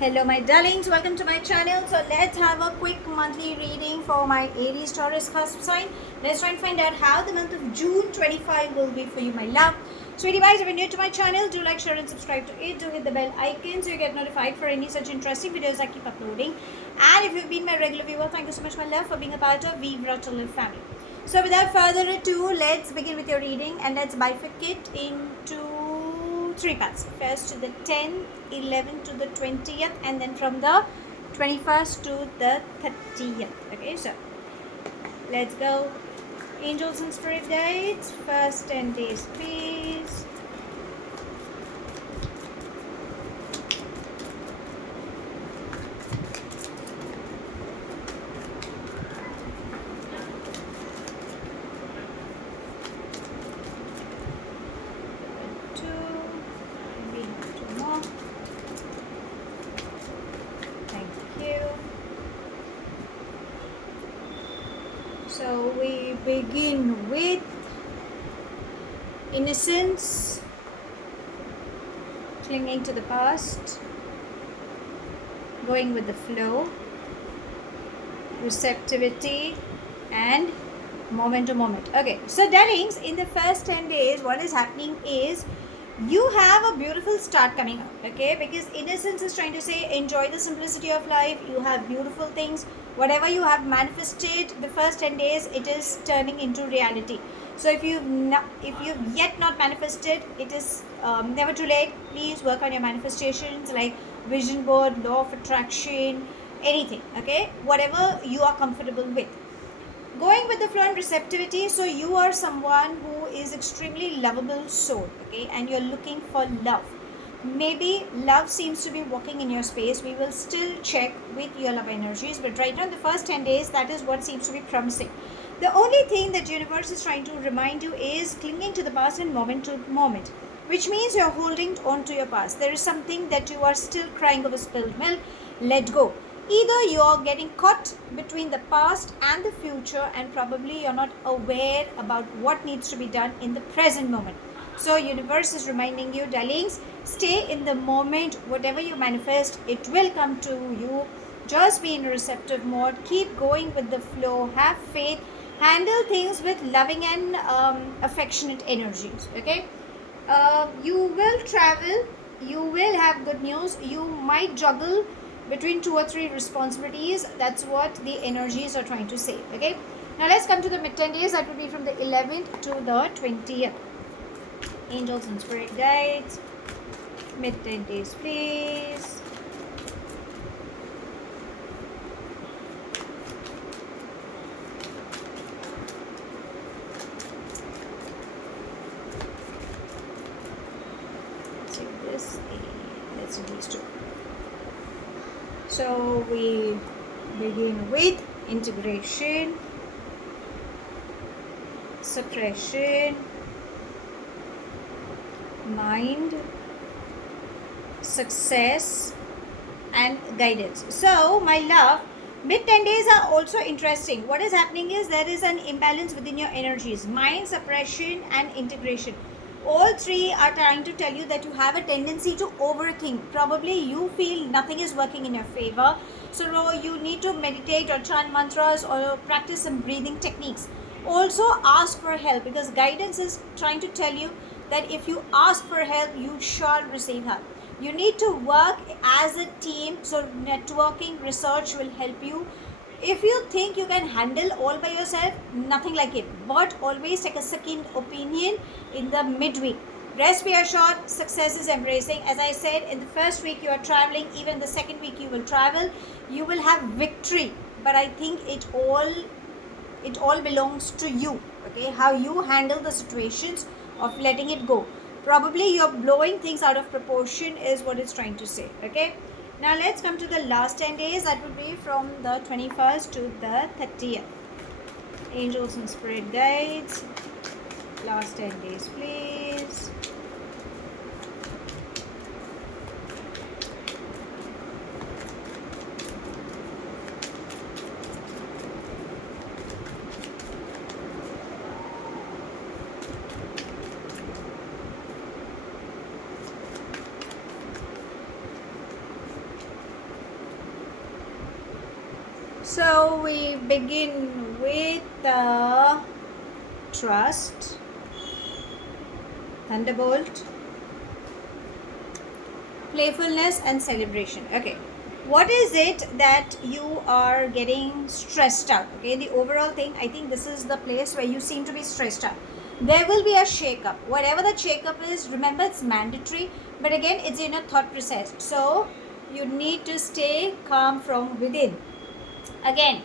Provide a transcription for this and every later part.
Hello my darlings, welcome to my channel. So let's have a quick monthly reading for my Aries Taurus cusp sign. Let's try and find out how the month of June 25 will be for you, my love. Sweetie guys, if you're new to my channel, do like, share and subscribe to it. Do hit the bell icon so you get notified for any such interesting videos I keep uploading. And if you've been my regular viewer, thank you so much my love for being a part of Vibra to Live family. So without further ado, let's begin with your reading and let's bifurcate into three parts. First to the 10th, 11th to the 20th, and then from the 21st to the 30th. Okay, so let's go. Angels and spirit guides, first 10 days, please. So we begin with innocence, clinging to the past, going with the flow, receptivity, and moment to moment. Okay, so darlings, in the first 10 days, what is happening is you have a beautiful start coming up, okay, because innocence is trying to say enjoy the simplicity of life. You have beautiful things, whatever you have manifested the first 10 days, it is turning into reality. So if you've yet not manifested, it is never too late. Please work on your manifestations like vision board, law of attraction, anything, okay, whatever you are comfortable with. Going with the flow and receptivity, so you are someone who is extremely lovable soul, okay, and you're looking for love. Maybe love seems to be walking in your space. We will still check with your love energies, but right now in the first 10 days, that is what seems to be promising. The only thing that universe is trying to remind you is clinging to the past and moment to moment, which means you're holding on to your past. There is something that you are still crying over spilled milk. Let go. Either you're getting caught between the past and the future, and probably you're not aware about what needs to be done in the present moment. So universe is reminding you, darlings, stay in the moment. Whatever you manifest, it will come to you. Just be in a receptive mode. Keep going with the flow. Have faith. Handle things with loving and affectionate energies. Okay. You will travel. You will have good news. You might juggle between 2 or 3 responsibilities. That's what the energies are trying to say. Okay. Now let's come to the mid 10 days. That would be from the 11th to the 20th. Angels and spirit guides, mid 10 days, please. Let's see this. Let's see these two. So we begin with integration, suppression, mind, success, and guidance. So my love, mid 10 days are also interesting. What is happening is there is an imbalance within your energies, mind, suppression, and integration. All three are trying to tell you that you have a tendency to overthink. Probably you feel nothing is working in your favor, so you need to meditate or chant mantras or practice some breathing techniques. Also ask for help, because guidance is trying to tell you that if you ask for help, you shall receive help. You need to work as a team, so networking, research will help you. If you think you can handle all by yourself, nothing like it, but always take a second opinion in the midweek. Rest be assured, success is embracing. As I said, in the first week you are traveling, even the second week you will travel, you will have victory, but I think it all belongs to you, okay, how you handle the situations of letting it go. Probably you're blowing things out of proportion is what it's trying to say, okay. Now let's come to the last 10 days. That would be from the 21st to the 30th. Angels and spirit guides, last 10 days, please. So we begin with the trust, thunderbolt, playfulness and celebration. Okay, what is it that you are getting stressed out? Okay, the overall thing, I think this is the place where you seem to be stressed out. There will be a shake-up. Whatever the shake-up is, remember it's mandatory, but again it's in a thought process, so you need to stay calm from within. Again,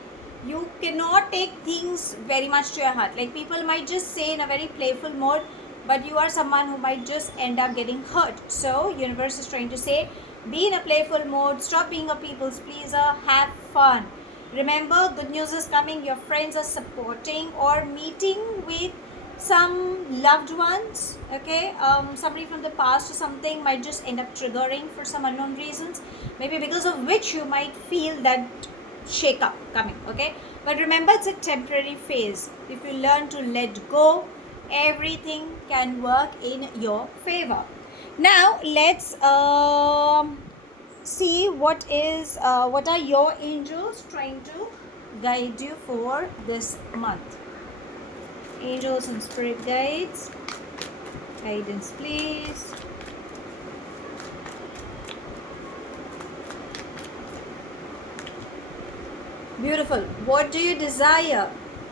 you cannot take things very much to your heart. Like, people might just say in a very playful mode, but you are someone who might just end up getting hurt. So universe is trying to say, be in a playful mode, stop being a people's pleaser, have fun. Remember, good news is coming. Your friends are supporting or meeting with some loved ones. Okay, somebody from the past or something might just end up triggering for some unknown reasons, maybe because of which you might feel that shake up coming. Okay, but remember, it's a temporary phase. If you learn to let go, everything can work in your favor. Now let's see what are your angels trying to guide you for this month. Angels and spirit guides, guidance please. Beautiful. What do you desire?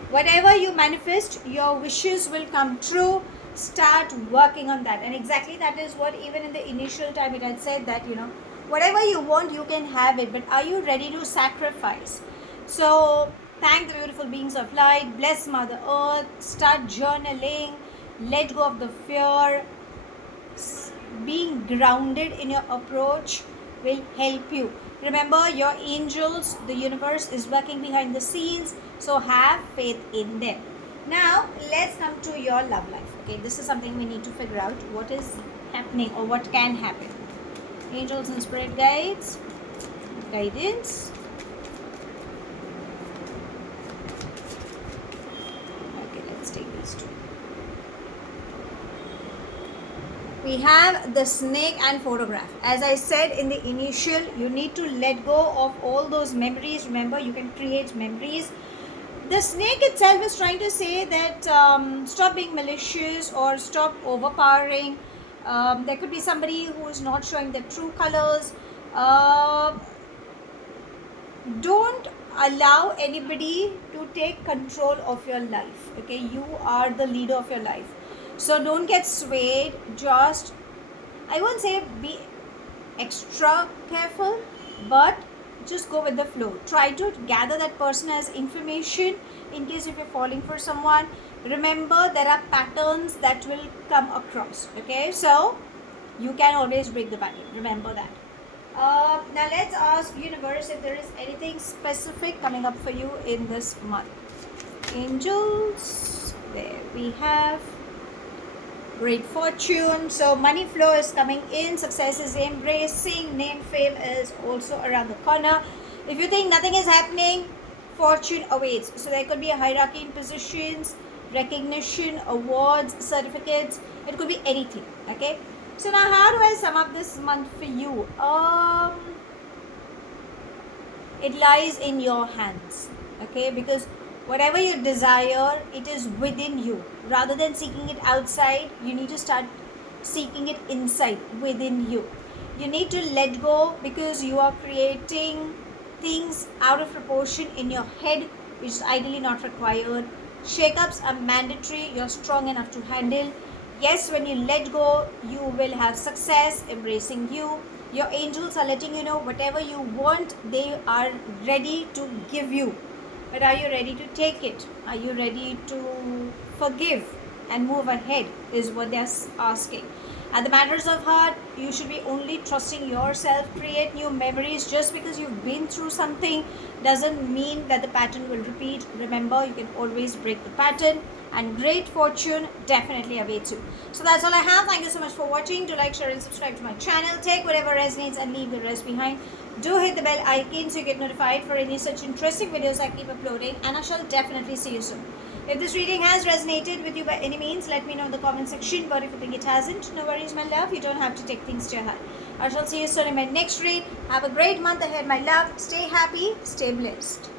Whatever you manifest, your wishes will come true. Start working on that. And exactly that is what, even in the initial time, it had said that, whatever you want, you can have it. But are you ready to sacrifice? So thank the beautiful beings of light. Bless Mother Earth. Start journaling. Let go of the fear. Being grounded in your approach will help you. Remember, your angels, the universe is working behind the scenes, so have faith in them. Now let's come to your love life. Okay, this is something we need to figure out, what is happening or what can happen. Angels and spirit guides, guidance. Okay, let's take these two. We have the snake and photograph. As I said in the initial, you need to let go of all those memories. Remember, you can create memories. The snake itself is trying to say that stop being malicious or stop overpowering. There could be somebody who is not showing their true colors. Don't allow anybody to take control of your life. Okay, you are the leader of your life. So don't get swayed. Just, I won't say be extra careful, but just go with the flow. Try to gather that person as information in case if you're falling for someone. Remember, there are patterns that will come across. Okay, so you can always break the pattern. Remember that. Now let's ask universe if there is anything specific coming up for you in this month. Angels, there we have great fortune. So money flow is coming in, success is embracing, name fame is also around the corner. If you think nothing is happening, fortune awaits. So there could be a hierarchy in positions, recognition, awards, certificates. It could be anything. Okay, so now how do I sum up this month for you? It lies in your hands. Okay, because whatever you desire, it is within you. Rather than seeking it outside, you need to start seeking it inside, within you. You need to let go, because you are creating things out of proportion in your head, which is ideally not required. Shake-ups are mandatory. You're strong enough to handle. Yes, when you let go, you will have success embracing you. Your angels are letting you know whatever you want, they are ready to give you. But are you ready to take it? Are you ready to forgive and move ahead, is what they're asking. At the matters of heart, you should be only trusting yourself. Create new memories. Just because you've been through something doesn't mean that the pattern will repeat. Remember, you can always break the pattern, and great fortune definitely awaits you. So that's all I have. Thank you so much for watching. Do like, share and subscribe to my channel. Take whatever resonates and leave the rest behind. Do hit the bell icon so you get notified for any such interesting videos I keep uploading, and I shall definitely see you soon. If this reading has resonated with you by any means, let me know in the comment section. But if you think it hasn't, no worries, my love. You don't have to take things to your heart. I shall see you soon in my next read. Have a great month ahead, my love. Stay happy, stay blessed.